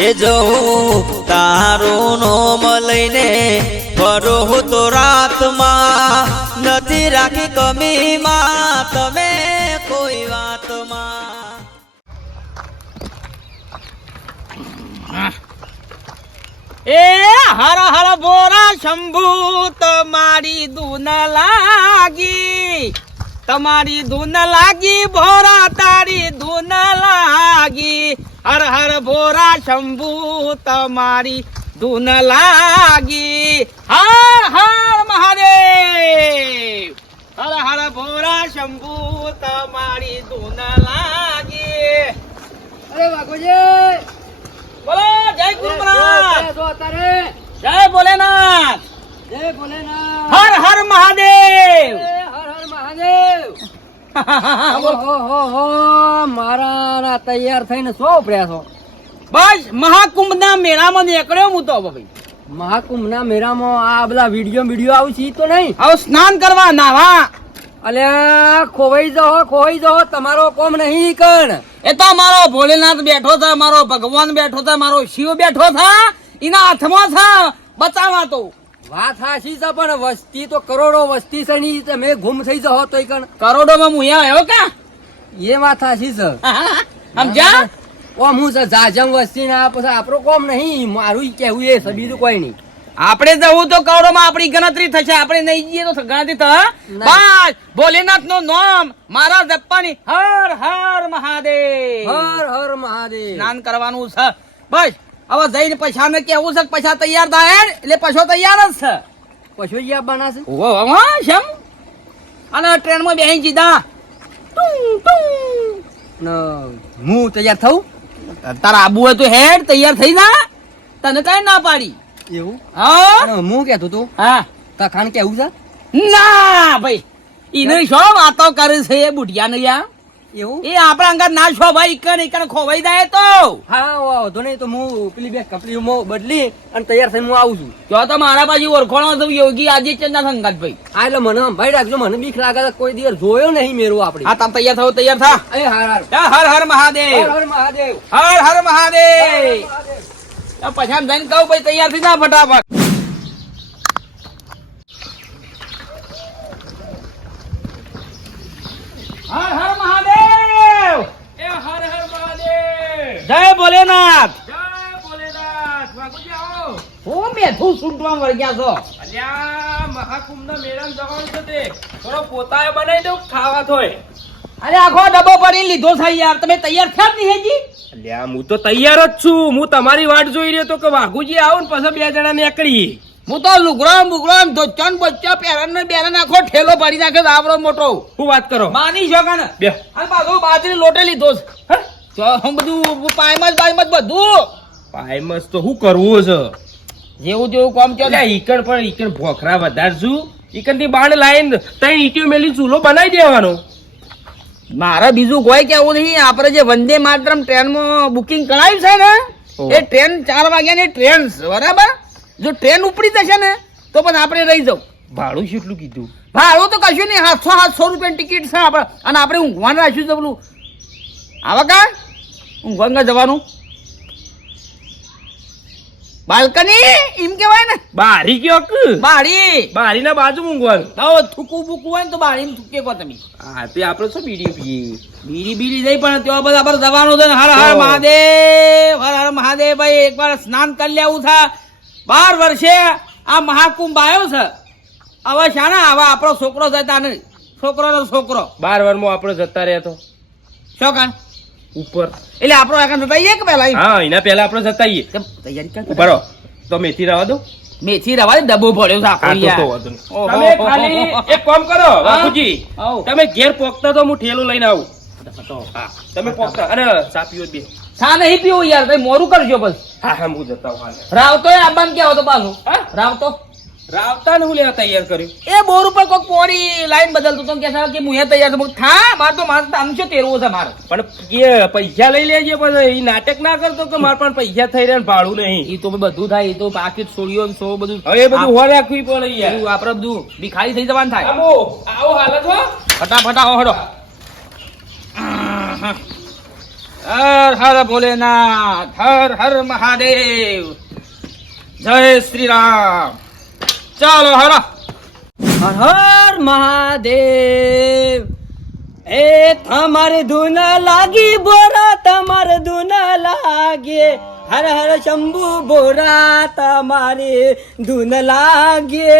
એ જવું તારું નોમ લઈને ફરો તો રાતમાં નથી રાખી કમીમાં તમે કોઈ વાતમાં. એ હર હર બોરા શંભુ તમારી ધૂન લાગી, તમારી ધૂન લાગી ભોરા તારી ધૂન લાગી. હર હર ભોરા શંભુ તમારી ધૂન લાગી. હર હર મહાદેવ. હર હર ભોરા શંભુ તમારી ધૂન લાગી. અરે વાઘોજી, બોલો જય ગુરુનાથ, જય ભોલેનાથ, જય ભોલેનાથ. હર હર મહાદેવ. હર હર મહાદેવ. ઓહો, મારા તૈયાર થઈને સો ઉપડ્યા છો? બસ મહાકુંભના મેળામાં નીકળ્યો હું તો ભાઈ. મહાકુંભના મેળામાં આ બધા વિડીયો આવશે તો નહીં? હવે સ્નાન કરવા નાવા. અલ્યા ખોવાઈ જાઓ તમારો કોમ નહીં કણ. એ તો મારો ભોલેનાથ બેઠો છે, મારો ભગવાન બેઠો છે, મારો શિવ બેઠો છે, એના હાથમાં છે બચાવવા. તો વાત હાચી છે, પણ વસ્તી તો કરોડો વસ્તી છે ની, તમે ગુમ થઈ જાઓ તો કણ. કરોડોમાં હું અહીંયા આવ્યો કા? એ વાત હાચી છે. સમજ્યા? ઓમ હું છે જાજમ વસ્તી ના, પછી આપણો કોમ નહીં. મારું કેવું એ છે, બીજું કોઈ નહીં. આપણે જવું તો કરોડોમાં આપણી ગણતરી થશે, આપણે નહીં જઈએ તો ગણતરી થશે. બસ ભોલેનાથ નું નામ મારા જપવાની. હર હર મહાદેવ, હર હર મહાદેવ. સ્નાન કરવાનું છે. બસ હવે જઈને પછા ને કેવું છે, પછા તૈયાર થાય એટલે પછો તૈયાર જ છે. પશુ યા બનાશે. શમ અને ટ્રેન માં બેસી જીધા. હું તૈયાર થઉં? તારા આબુ હોય તો હેડ તૈયાર થઈ જા, તને કઈ ના પાડી. એવું? હા હું કેતો તું હા તખાણ કેવું છે? ના ભાઈ, ઈને શો વાતો કરે છે એ બુઢિયા ને યાર. એવું? એ આપણા અંગત ના છો ભાઈ, ઈકન ખોવાઈ જાય તો. હા વાંધો નહીં, તો હું પેલી બે કપડી બદલી અને તૈયાર થઈને હું આવું છું. જો તો મારા બાજુ ઓળખોણો તો યોગી આજે ચંદા સંગાત ભાઈ. હા એટલે મને ભાઈ રાખજો, મને બીક લાગે છે, કોઈ દિવસ જોયો નહીં મેરું આપણે. હા તમે તૈયાર થો, તૈયાર થા. એ હાર હાર. હર હર મહાદેવ, હર હર મહાદેવ. હર હર મહાદેવ. પછી આમ જઈને કહું ભાઈ તૈયાર થઈ જા ફટાફટ. હર હર મહાદેવ. એ હર હર મહાદેવ. જય ભોલેનાથ, જય ભોલેનાથ. વાઘુજી આવો. હું મેઠું સૂંટવા વળગ્યા છો. અલ્યા મહાકુંભના મેળામાં જવાનું છે તે થોડો પોતાએ બનાવી દઉં ખાવા થોય. અરે આખો ડબ્બો ભરી લીધો છે યાર, તમે તૈયાર થયા જ નહીં હજી? અલ્યા હું તો તૈયાર જ છું, હું તમારી વાટ જોઈ રહ્યો તો કે વાઘુજી આવો ને પછી બે જણા નીકળી. હું તો લુગડો ધોચન બચ્ચા પહેરણ ને બેરણ આખો ઠેલો ભરી નાખે આવડો મોટો. શું વાત કરો? માની શકો ને બે અને પાછો બાજરી લોટે લીધો છે. જો હું બધું પાયમાં બધું પાયમસ તો શું કરવું છે? જેવું જેવું કામ ચાલે. અલ્યા ઈકણ પણ ઈકણ ભોખરા વધારશું, ઈકણ થી બાણ લાઈન તઈ ઈટીઓ મેલી ચૂલો બનાવી દેવાનો. મારે બીજું કોઈ કેવું નહીં. આપણે જે વંદે માતરમ ટ્રેનમાં બુકિંગ કરાવ્યું છે ને, એ ટ્રેન 4 વાગ્યાની ટ્રેન છે બરાબર. જો ટ્રેન ઉપડી જશે ને તો પછી આપણે રહી જાવ. ભાડું કેટલું કીધું? ભાડું તો કશું નહીં, 700 રૂપિયાની ટિકિટ છે આપણે. અને આપણે ઊંઘવાનું રાખ્યું છે પેલું આવા કા ઊંઘવા જવાનું બાલ્કની એમ કેવાય ને. બારી કયો કે? બારી ના બાજુ ઊંઘવાનું. હવે થૂકું બૂકું હોય ને તો બારી થૂકે કો તમે. હા તે આપણે શું બીડી પીએ? બીડી નહીં, પણ ત્યાં બધા આપણે જવાનું છે ને. હર હર મહાદેવ, હર હર મહાદેવ. ભાઈ એકવાર સ્નાન કરી લેવું છે. 12 વર્ષે આ મહાકુંભ આવ્યો છે. હવે શાના હવે આપણો છોકરો જતા નહીં, છોકરો 12 વર્ષમાં આપણે જતા રહ્યા તો શું કાન ઉપર. એટલે આપણો એકાંત જતા આવીએ કે પહેલા? હા એના પહેલા આપણે જતા આવીએ. તૈયારી કર. બરો તો મેથી રવા દો. મેથી રવા દે, ડબ્બો પડ્યો છે આખો હા, તો યાર. વાંધો નહીં. ઓહો. તમે ખાલી એક કામ કરો બાપુજી, આવો. તમે ઘેર પોકતા તો હું ઠેલો લઈને આવું. હા તમે પોકતા અને ચા પીવો બે. ચા નહીં પીવું યાર, કઈ મોરું કરજો બસ. હા હા હું જતા હું હાલે. રાવતો આબાન કેવો તો પાછું? હા? રાવતો રાવતા ને હું લેવા તૈયાર કર્યું. એ બોર ઉપર કોઈક પોણી લાઈન બદલતો તો કે છે કે હું તૈયાર છું. થા મારે તો આમ શું તેરવું છે મારે. પણ એ પૈસા લઈ લેજે, પણ એ નાટક ના કરતો કે મારે પણ પૈસા થઈ રહ્યા ને ભાડું નહીં. એ તો બધું થાય, એ તો પાકીટ છોડ્યો ને સો બધું. હવે એ બધું હો રાખવી પડે યાર. એવું આપડે બધું ભિખારી થઈ જવાનું થાય. આવો આવો હાલત હો. ફટાફટ આવો હડો. હર હર ભોલેનાથ, હર હર મહાદેવ, જય શ્રી રામ. ચાલો હર હર હર મહાદેવ. એ તમારે ધૂન લાગી બોરા, તમારે ધૂન લાગે. હર હર શંભુ બોરા, તમારે ધૂન લાગે.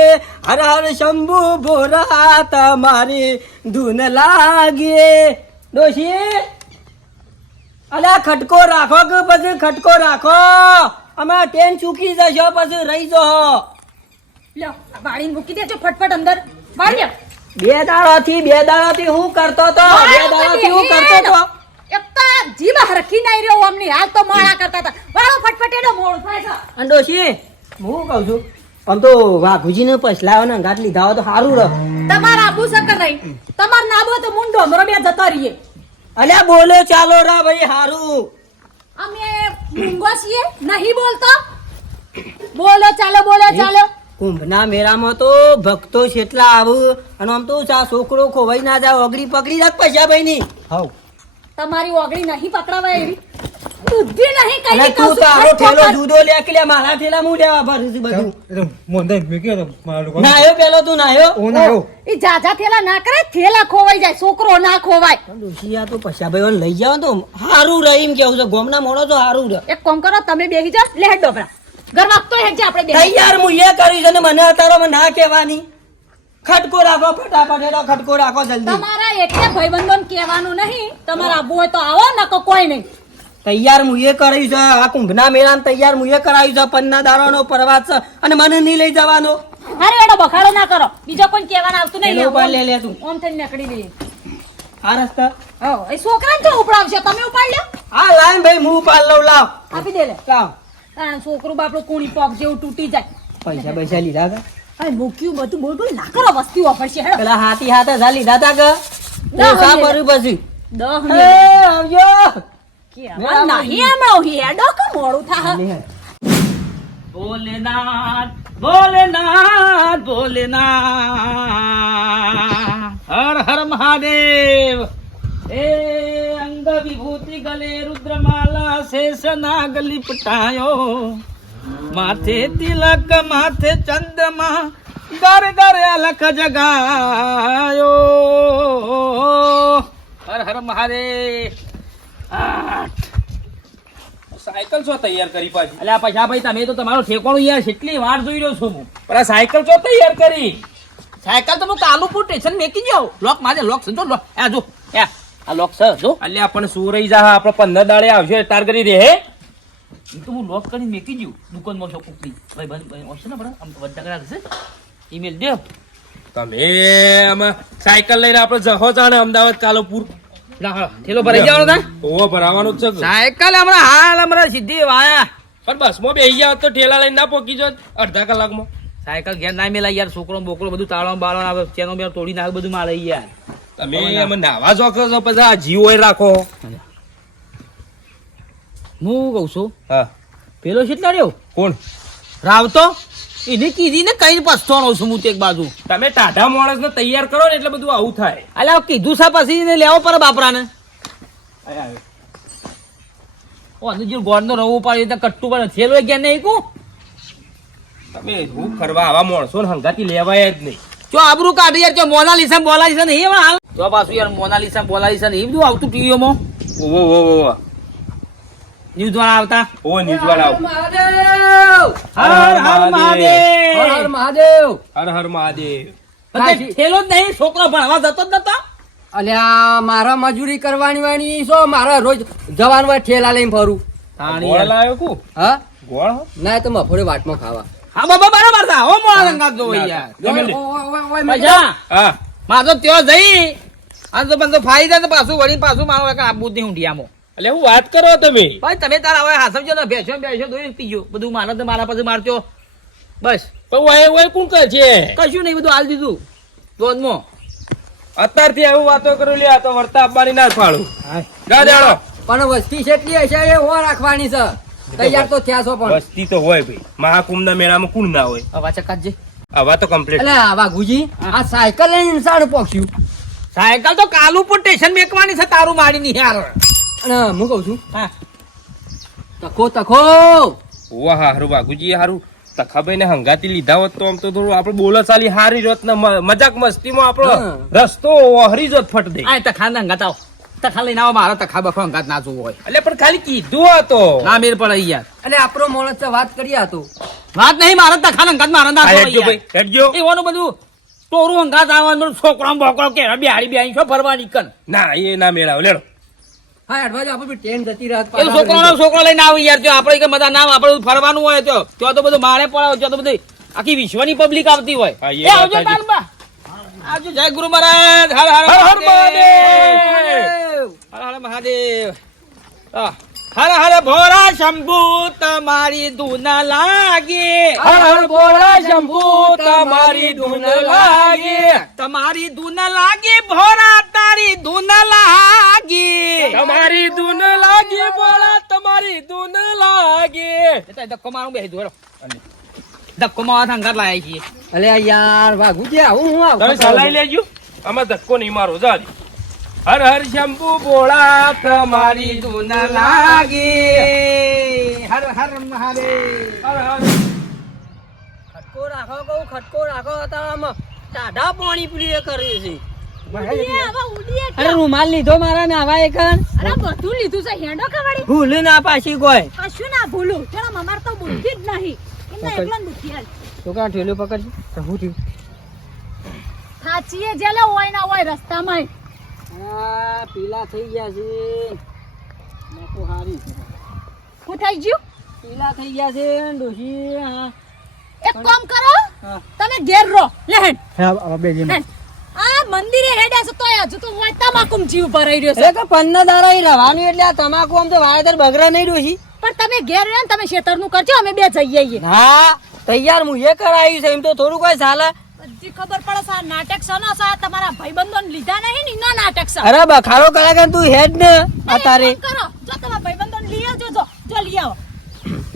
હર હર શંભુ બોરા, તમારે ધૂન લાગે. ડોશી, અલ્યા ખટકો રાખો કે પછી ખટકો રાખો. અમે ટ્રેન ચૂકી જશો પછી રહી જાઓ. લ્યો આ વાળીને મૂકી દેજો ફટફટ અંદર વાળ્યો બે દાડાથી હું કરતો તો એક તો આ જીભ હરખી નહીં રહ્યો અમની હાલ તો મોળા કરતા હતા વાળો ફટફટ એનો મોળ થાય છે અંડોશી હું કહું છું આમ તો વાઘુજીને પછલાવો ને અંગાત લીધા હોય તો સારું રહ. તમારા આબુ સકર નહીં તમાર નાબો તો મુંડો મરો બે જતો રહીએ અલ્યા બોલો ચાલો રા ભાઈ હારું. અમે મૂંગો છીએ નહીં બોલતો બોલો ચાલો કુંભના મેળામાં તો ભક્તો કેટલા આવું અને આમ તો ચા છોકરો ખોવાઈ ના જાય ઓગળી પકડી રાખ પૈસા ભાઈ ની. તમારી ઓગળી નહીં પકડાવાય એવી બુદ્ધિ નહીં કઈ અને તું તારો ઠેલો જુદો લે કે લે મારા ઠેલા હું લેવા ભરું છું બધું. નાયો પેલો તું નાયો. ઈ જાજા થેલા ના કરે થેલા ખોવાઈ જાય છોકરો ના ખોવાય ડોશી આ તો પૈસા ભાઈ લઈ જાવ તો હારું રહી એમ કેવું છે ગોમના મોડો તો હારું રહે. એક કામ કરો તમે બેહી જાઓ લે હેડ ડોબરા ઘર વાગતો હેડ આપણે બે તૈયાર હું એ કરી છે ને મને અત્યારે ના કહેવાની. ખટકો રાખો ફટાફટ એનો ખટકો રાખો જલ્દી. તમારા એટલે ભાઈબંધોને કહેવાનું નહીં તમારા આબુ હોય તો આવો નકો કોઈ નહીં તૈયાર હું એ કરાયું છે આ કુંભના મેળામાં તૈયાર હું એ કરાયું છે પન્ના દારોનો પ્રવાસ છે અને મને નહીં લઈ જવાનો. હારે એડો બખાડો ના કરો બીજો કોઈ કહેવાનું આવતું નહીં એનો ઉપાડ લે તું. ઓમ થઈને નીકળી લઈએ આ રસ્તા હો એ છોકરાને તો ઉપડાવશે તમે ઉપાડ લ્યો હા લાઈન ભાઈ હું ઉપાડ લઉં લાવ આપી દે લે લાવ. છોકરું બાપડું કુણી પોક જેવું તૂટી જાય પૈસા લીધા હતા હવે મૂક્યું બધું બોલ બોલ ના કરો વસ્તી વાપરશે હેડો પેલા હાથી હાથે જા લીધા હતા કે ઓછા ભર્યું પછી. 10 એ આવજો. કેવા નહીં હમણાં હેડો કે મોડું થા ભોલેનાથ ભોલેનાથ ભોલેનાથ, હર હર મહાદેવ. એ અંગ વિભૂતિ ગલે રુદ્રમાલા શેષ નાગ લિપટાયો, માથે તિલક માથે ચંદ્રમા ગર ગર અલખ જગાયો. હર હર મહાદેવ. સાયકલ છો તૈયાર કરી પાછી? અલ્યા પૈસા ભાઈ તમે તો તમારો ઠેકોણું યાર કેટલી વાર જોઈ રહ્યો છું હું. પણ આ સાયકલ છો તૈયાર કરી? સાયકલ તો હું કાલુપુર સ્ટેશન મેકી જાઉં. લોક મારે લોક સમજો લોક આ જો આ લોક છે જો. અલ્યા પણ શું રહી જા આપણે 15 દાડે આવશે તાર કરી દે હે. એ તો હું લોક કરીને મેકી જઉં દુકાનમાં છો કુકડી ભાઈ ભાઈ ઓછે ને બરાબર આમ બધા કરા છે ઈમેલ દે. તમે આમાં સાયકલ લઈને આપણે જહો જાણે અમદાવાદ કાલુપુર. થેલો ભરાઈ જવાનો તા ઓવો ભરાવાનું જ છે. સાયકલ હમણાં સીધી વાયા. પણ બસમાં બેસી જાવ તો ઠેલા લઈને ના પોકી જાવ અડધા કલાકમાં. સાયકલ ઘેર ના મેલા યાર છોકરો બોકરો બધું તાળો બાળો આવે ચેનો બે તોડી નાખે બધું મારે યાર. તમે એમાં નાવા જોખો છો પછી આ જીવ હોય રાખો. હું કઉ છું હા પેલો કેટલા રહ્યો કોણ? રાવતો એને કીધી ને કઈ પછતો રહું છું હું તે એક બાજુ. તમે ટાઢા માણસ ને તૈયાર કરો ને એટલે બધું આવું થાય. અલ્યા કીધું છે પછી ને લેવો પડે બાપરાને. જે ગોળ નો રવો પાડ્યો તો કટ્ટુ પડે થેલો ગયા નહીં કું. તમે હું કરવા આવા માણસો ને હંગાતી લેવાય જ નહીં. જો આબરૂ કાઢી યાર જો મોનાલિસા નહીં એમાં હાલ જો પાછું યાર મોનાલિસા નહીં બધું આવતું ટીવીઓમાં ઓવો ઓવો ન્યૂઝ વાળા આવતા. ઓ ન્યૂઝ વાળા હર હર મહાદેવ. હર હર મહાદેવ. હર હર મહાદેવ. થેલો જ નહીં છોકરો ભણવા જતો જ નતો. અલ્યા મારા મજૂરી કરવાની વાણી છો મારા રોજ જવાનું હોય ઠેલા લઈને ફરું. ગોળ લાવ્યો કુ? હા ગોળ હો? ના તો મફોડે વાટમાં ખાવા. હા બાબા બરાબર થા હો મોણા રંગાત જો યાર. તમે લે. પૈસા હા મારો ત્યો જઈ આ તો બંધો ફાયદા તો પાછું વળી પાછું મારો એક આબુ જ નહીં ઊંડિયામાં. એટલે હું વાત કરો તમે. ભાઈ તમે તારા હવે હાસવજો ને બેસો દોઈ પીજો બધું મારા તો મારા પાસે મારજો બસ પણ ઓય ઓય કોણ કહે છે? કશું નહીં બધું હાલ દીધું દોધમાં. અત્યારથી આવું વાતો કરો લે આ તો વર્તા આપવાની ના ફાળું. જા દેડો. પણ વસ્તી જેટલી હશે એ હો રાખવાની છે. તૈયાર તો થયા છો પણ. વસ્તી તો હોય ભાઈ મહાકુંભના મેળામાં કોણ ના હોય? હવે વાચક કાઢજે. આવા તો કમ્પ્લીટ. એટલે વાઘુજી આ સાયકલ લઈને ઇન્સાન પોક્યું. સાયકલ તો કાલુપુર સ્ટેશન મેકવાની છે તારું મારી ની યાર. અને હું કહું છું હા તખો વાહ હારું બાગુજી હારું તખાભાઈ ને હંગાતી લીધા હોત તો આમ તો થોડું આપડે બોલા ચાલી હારી રત ને મજાક મસ્તીમાં આપણો હા. રસ્તો હરી જત ફટ દે. આ તખા ને હંગાત આવો તખા લઈને આવો મારો તખા બખો હંગાત ના જોવો હોય એટલે પણ ખાલી કીધું હતો. ના મેર પડે યાર અને આપણો માણસ તો વાત કરી હતો વાત નહીં મારો તખા ને હંગાત મારો ના આ જોવો હેડજો યાર. ભાઈ હેડજો. એવાનું બધું ટોરું હંગાત આવવાનું છોકરો બોકરો કે બિહારી બિહારી છો ફરવા નીકળ ના એ ના મેળાવ લેડો. હા અડવાજો આપણે ટ્રેન જતી રાત એ છોકરો લઈને આવું યાર જો આપણે કે બધા નામ આપણે ફરવાનું હોય તો ત્યાં તો બધું મારે પડે ત્યાં તો બધી આખી વિશ્વની પબ્લિક આવતી હોય હા, એ એ આવજો વાત સાચી. તાલબા આવજો જય ગુરુ મહારાજ હર હર હર હર મહાદેવ હર હર મહાદેવ હર હર ભોળા શંભુ તમારી ધૂન લાગે હર હર બોલા શંભુ તમારી ધૂન લાગે. તમારી ધૂન લાગે ભોળા તારી ધૂન લાગે તમારી ધૂન લાગે બોલા તમારી ધૂન લાગે. ધક્કો મારું બે ધોરો ધક્કો મારવા અંગાત લાયા છીએ અલે યાર વાઘુજી આવું હું તમે સલાઈ લેજો આમાં ધક્કો નહીં મારો જાજી. હર હર શંભુ બોલા તમારી ધૂન લાગે. હર હર મહાદેવ હર હર ખટકો રાખો કહું ખટકો રાખો તારામાં ટાઢા પાણી પીએ કરે છે ઉડીએ, હવે ઉડીએ અરે રૂમાલ લીધો મારા નાવા એકન અરે બધું લીધું છે હેડો કવાડી ભૂલ ના પાછી કોઈ કશું ના ભૂલું ચલો અમાર તો બુદ્ધિ જ નહીં એમને એકલા બુદ્ધિ હાલ તો કા ઠેલો પકડજો તો હું થયું થાચીએ જેલે હોય ના હોય રસ્તામાં આ પીલા થઈ ગયા છે નાકો હારી હું થઈ ગયું પીલા થઈ ગયા છે ડોશી હા એક કામ કરો હા. તમે ઘેર રહો લેહેડ હા બે જણ હેડ. આ મંદિરે હેડ્યા છે તોય હજુ તો હોય તમાકુમ જીવ ભરાઈ રહ્યો છે એટલે કે પન્ના દાડા ઈ રવાનું એટલે આ તમાકુ આમ તો વાયદર બગરા નહીં ડોશી પણ તમે ઘેર રહો ને તમે ખેતરનું કરજો અમે બે જઈએ આવીએ. હા તૈયાર હું એ કરાયું છે એમ તો થોડું કોઈ ચાલે બધી ખબર પડે છે આ નાટક છે ને સા તમારા ભાઈબંધોને લીધા નહીં ને એનો નાટક છે અરે બખારો કલાકાર તું હેડ ને અતારે એક કામ કરો જો તમારા ભાઈબંધોને લઈ આવજો જો લઈ આવો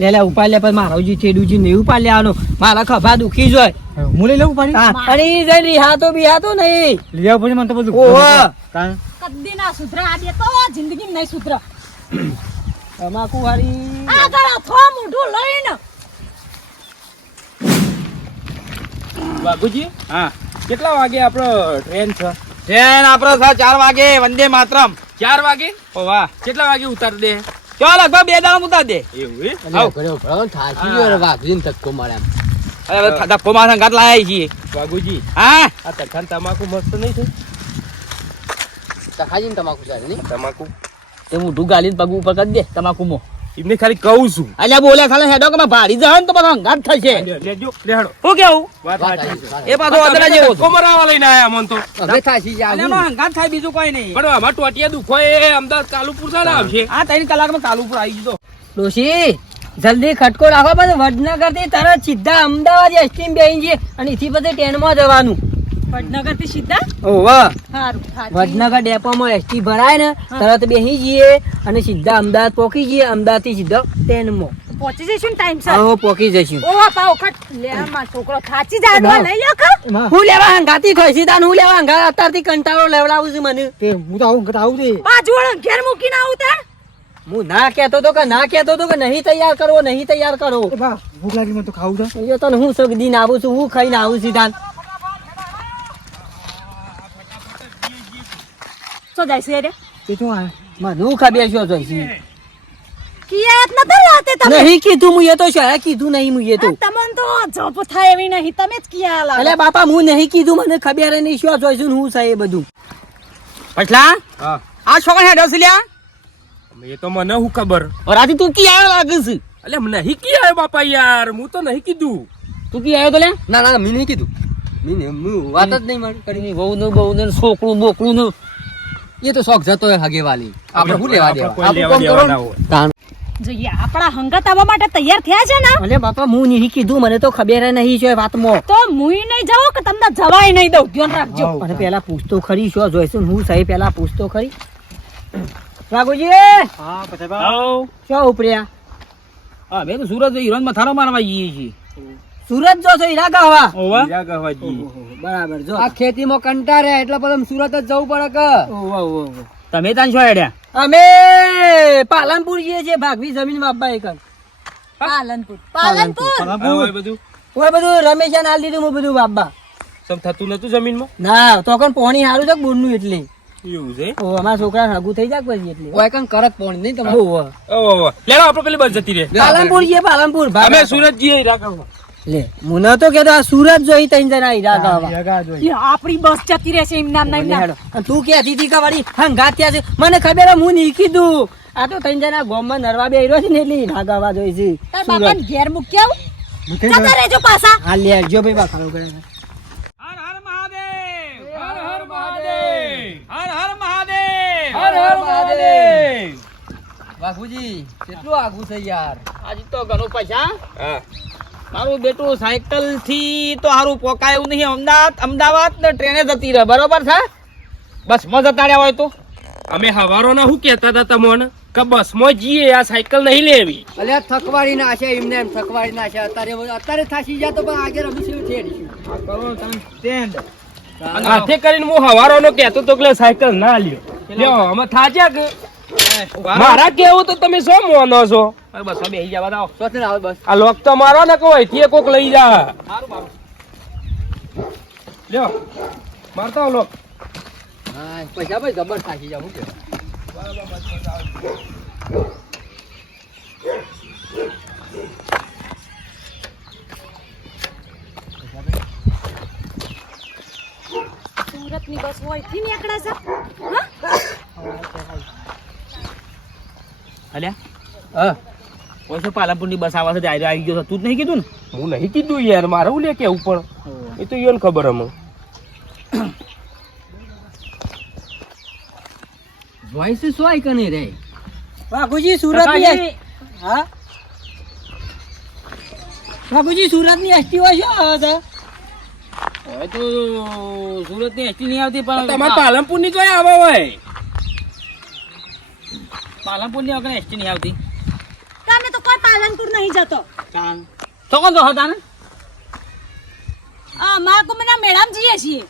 લે લે ઉપાડ લે પણ મારોજી ચેડુજી નહીં ઉપાડ લેવાનો મારા ખભા દુખી જોય હું લઈ લઉં ઉપાડી અને ઈ જઈને રિહાતો બિહાતો નહીં લઈ આવ પછી મને તો બધું ઓહો કદી ના સુધરા આ દે તો જિંદગી નહીં સુધરા તમાકુ વાળી આ ગળા થો મોઢું લઈને બાબુજી હા કેટલા વાગે આપણો ટ્રેન છે? ટ્રેન આપડે 4 વાગે વંદે માતરમ 4 વાગે. ઓ વાહ કેટલા વાગે ઉતાર દે? ચાલ લગભગ 2 દાડા ઉતાર દે એવું હે? અરે ધક્કો માર અંગાત લાયા છીએ બાબુજી હા આ તખાન તમાકુ મસ્ત નહીં છે તમાકુ તે મોઢું ગાલીને પગ ઉપર કરી દે તમાકુ મો એમને ખાલી કહું છું. અલ્યા બોલે ખાલી હેડો કે ભારી જશે ને તો બધો અંગાત થશે લેજો લેહડો શું કેવું વાત સાચી છે. એ પાછો અદડા જેવો ધક્કો મરાવા લઈને આયા મન તો અલ્યા એમાં અંગાત થાય બીજું કોઈ નહીં પણ આમાં ટોટિયા દુખો એ અમદાવાદ કાલુપુર છે ને આવશે. આ 3 કલાકમાં કાલુપુર આવી જતો ડોશી જલ્દી ખટકો રાખો પછી વડનગર થી તરત સીધા અમદાવાદ એસટી બેસી જઈએ અને એથી પછી ટ્રેનમાં જવાનું વડનગર થી સીધા ઓવા સારું થાચી. વડનગર ડેપોમાં એસટી ભરાય ને તરત બેસી જઈએ અને સીધા અમદાવાદ પહોંચી જઈએ અમદાવાદ થી સીધા ટ્રેનમાં પહોંચી જઈશું ને ટાઈમ સર આવો પહોંચી જઈશું ઓવા પાવ ખટ લે માર છોકરો થાચી જાડવા લઈ લ્યો કા હું લેવા હંગાતી થઈ સીધા હું લેવા હંગા અત્યારથી કંટાળો લેવડાવું છું મને હું તો આવું છે બાજુ વાળા ઘેર મૂકીને આવું તાર હું ના કહેતો તો કે નહીં તૈયાર કરવો નહીં તૈયાર કરો ભૂખ લાગી મને તો ખાવું છે એ તને હું સગદીને આવું છું હું ખાઈને આવું સીધા શું જાય છે રે મને હું ખબર શું જોઈશે કિયાત નતા રાતે તમે નહીં કીધું હું એ તો શાળા કીધું નહીં હું એ તો તમને તો જપ થાય એવી નહીં તમે જ કિયા લાગે અલે બાપા હું નહીં કીધું મને ખબર નહીં શું જોઈશું ને હું છે એ બધું પછલા હા આ છોકરા હેડો છે લ્યા એ તો મને શું ખબર. રાતી તું કી આવ્યો લાગે છે એટલે નહીં કી આવ્યો બાપા યાર હું તો નહીં કીધું. તું કી આવ્યો તો લ્યા ના ના મેં નહીં કીધું વાત જ નહીં મારી કરી બહુ ને છોકરું બોકરું ને એ તો શોખ જતો હોય હગેવાલી આપણે શું લેવા દેવા કોઈ લેવા દેવા ના હોય. જોઈએ આપણા હંગાત આવવા માટે તૈયાર થયા છે ને અલે બાપા હું નહીં કીધું મને તો ખબર નહીં છે વાતમાં તો મુઈ નહીં જાઓ કે તમને જવાય નહીં દઉં ધ્યાન રાખજો અને પેલા પૂછતો ખરી શું જોઈશું હું સહી પેલા પૂછતો ખરી રાઘુજી હાઉ. શું ઉપર્યા હા મેં તો સુરત હિરોન મથારો મારવા જઈએ છીએ સુરત જો છો ઈરા ગાવા ઓવા હીરા ગવાજી. બરાબર જો આ ખેતીમાં કંટાળે એટલે પછી સુરત જ જવું પડે કે તમે તાન છો હેડ્યા અમે પાલનપુર જઈએ છીએ ભાગવી જમીન વાપવા એક પાલનપુર પાલનપુર હવે બધું ઓય બધું રમેશ હાલ દીધું હું બધું વાપવા સમ થતું નતું જમીનમાં ના તો કણ પોણી સારું છે બોરનું એટલે એવું છે ઓ અમારા છોકરા હગું થઈ જાય પછી એટલે ઓય કણ કરક પોણી નહીં તમારે ઓહો લેડો આપણે પેલી બસ જતી રહે પાલનપુર જઈએ પાલનપુર અમે સુરત જઈએ હીરા લે મુને તો કેતો આ સુરત જોઈ તઈ જણા હીરા ગાવા આપણી બસ જતી રહેશે એમ નામ નામ હેડો. અને તું ક્યાંથી તી વાળી હંગાત ત્યાં છે મને ખબર હે, હું નહીં કીધું આ તો તઈ જણા ગોમમાં નરવા બે રહ્યો છે ને એટલે હીરા ગાવા જોઈ છે તાર બાપાને ઘેર મૂક્યા આવું? જતા રહેજો પાછા. હા લે જો ભાઈ બા ખાડો કરે હર હર મહાદેવ હર હર મહાદેવ હર હર મહાદેવ હર હર મહાદેવ બાપુજી કેટલું આગું છે યાર આજ તો ઘણું પૈસા હા મારું બેટું સાયકલ થી તો હારું પોકાય એવું નહીં. અમદાવાદ ને ટ્રેને જતી રહે બરોબર છે. બસ માં જતા રહ્યા હોય તો અમે હવારોના શું કહેતા હતા તમને કે બસમાં જઈએ આ સાયકલ નહીં લેવી અલ્યા થકવાડી ના છે એમને એમ થકવાડી ના છે અત્યારે થાકી જા તો પણ આગે રમીશું છેડીશું આ કરો તમે સ્ટેન્ડ અને હાથે કરીને હું હવારોનો કહેતો તો કે સાયકલ ના લ્યો લ્યો અમે થાચ્યા કે મારા કેવું તો તમે શું મોનો છો બસ હવે બેસી જવા દાઓ. સોચને આવો બસ આ લોક તો મારો ને કોઈ થી કોક લઈ જા સારું મારું લ્યો મારતા લોક હા પૈસા ભાઈ જબર થાકી જાવ કે સુરતની બસ હોય થી નીકળે છે હા? અલ્યા હા ઓછો પાલનપુર ની બસ આવે છે ત્યારે આવી ગયો છે. તું જ નહીં કીધું ને હું નહીં કીધું યાર મારે હું લે કેવું પણ એ તો યોને ખબર અમે વોઇસ સોય કને રે બાપુજી સુરત ની હા બાપુજી સુરત ની એસટી હોય શું આવે છે હવે તો સુરત ની એસટી નહીં આવતી પણ તમારે પાલનપુર ની કઈ આવે હોય પાલનપુર ની વગર એસટી નહીં આવતી. તમે તો કોઈ પાલનપુર નહીં જતો. તો કોણ જો હતા ને મહાકુંભના મેળામાં જઈએ છીએ.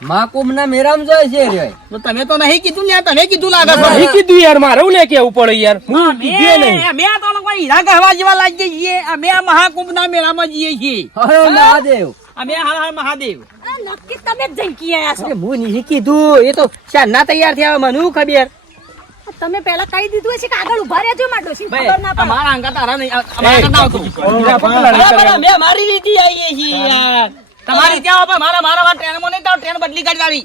મહાકુંભ ના મેરામ જોય છે રે તો તમે તો નહીં કીધું ને તમે કીધું લાગે છે. નહીં કીધું યાર મારે હું લે કેવું પડે યાર હું કીધું નહીં અમે આ તો કોઈ હીરા ગહવા જેવા લાગીએ છીએ. અમે આ મહાકુંભ ના મેળામાં જઈએ છીએ. હરે મહાદેવ અમે હર હર મહાદેવ. નક્કી તમે જ જઈ કી આયા છો. અરે હું નહીં કીધું એ તો શાના તૈયાર થયા મને હું ખબર તમે પહેલા કહી દીધું હશે કે આગળ ઉભા રહેજો માં ડોશી ખબર ના પડે. અમારા અંગા તારા નહીં અમારા અંગા ના આવતું. અમે અમારી રીતે આવીએ છીએ યાર તમારી ત્યાં પણ મારા ટ્રેનમાં નહીં તો ટ્રેન બદલી કાઢી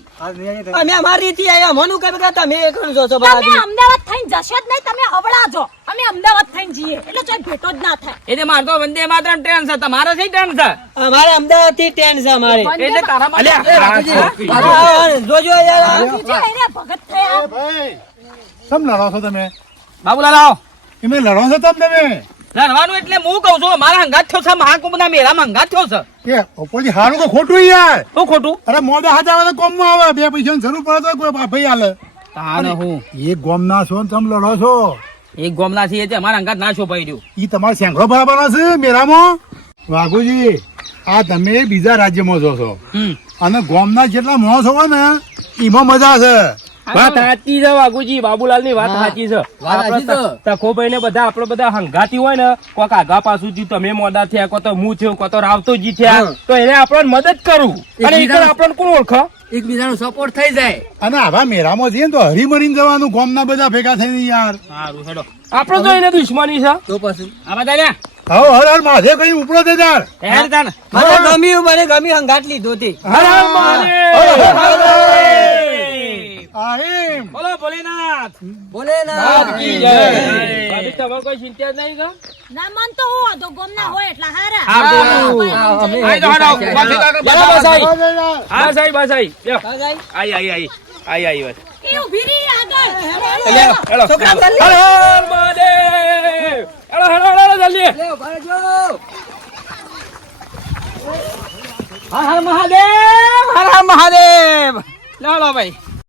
અમે અમારી રીતે આવ્યા મનું કે બધા તમે એકણ જો છો તમે અમદાવાદ થઈને જશો જ નહીં, તમે હવળાજો. અમે અમદાવાદ થઈને જઈએ એટલે ચોય ભેટો જ ના થાય. એટલે મારે તો વંદે માતરમ ટ્રેન છે. તમારે છે ટ્રેન છે અમારે અમદાવાદ થી ટ્રેન છે અમારે એટલે તારા માટે જોજો યાર બીજે એને ભગત થયા. સમ લડો છો તમે બાબુલાલ આવો. એમને લડો છો તમે લડવાનું એટલે હું કઉ છું મારા હંગાત થયો છે. મહાકુંભ ના મેળામાં હંગાત થયો છે. કે ઉપરથી હારું કે ખોટું યાર શું ખોટું અરે મોડા હાથ આવે તો કોમમાં આવે બે પૈસાની જરૂર પડે તો કોઈ ભાઈ હાલે તાને હું એ ગોમના છો ને તમે લડો છો એક ગોમના છીએ તે અમારા હંગાત ના શોભાઈ રહ્યું. ઈ તમારે સેંઘળો ભરાવાના છે મેરામાં વાઘુજી આ તમે બીજા રાજ્યમાં જો છો અને ગોમના જેટલા માણસો હોય ને એમાં મજા છે વાત સાચી છે વાઘુજી બાબુલાલ ની વાત સાચી છે તખોભાઈ ને બધા આપડે બધા હંગાતી હોય ને કોક આગા પાછું થયું તમે મોડા થયા કો તો હું થયો કો તો રાવતોજી થયા તો એને આપણને મદદ કરું અને એ આપણને કોણ ઓળખે એકબીજાનો સપોર્ટ થઈ જાય અને આવા મેરામાં જઈએ ને તો હરીમરીને જવાનું ગોમના બધા ભેગા થઈને યાર સારું હેડો આપડે તો એને દુશ્મની છે તો પછી આ બધા લ્યા હવે હર હર માથે કઈ ઉપડો તે તાર હેડ તાને મને ગમ્યું હંગાટ લીધો તે હર હર મહાદેવ! આહીમ બોલો ભોલેનાથ. ભોલેનાથ કી જય. ભાભી, તમારે કોઈ ચિંતા જ નહીં કા? ના મન તો હું હતો ગોમના હોય એટલા હારા. હારું. અમે આઈ તો હાલો. બાકી કાકા ચાલો બસ આઈ. હા સાહેબ બસ આઈ લ્યો. ભાઈ આઈ બસ એ ઊભી રહી આગળ. હેલો છોકરા હર હર મહાદેવ! હેલો જલ્દી લે ભરજો હર હર મહાદેવ હર હર મહાદેવ. લો ભાઈ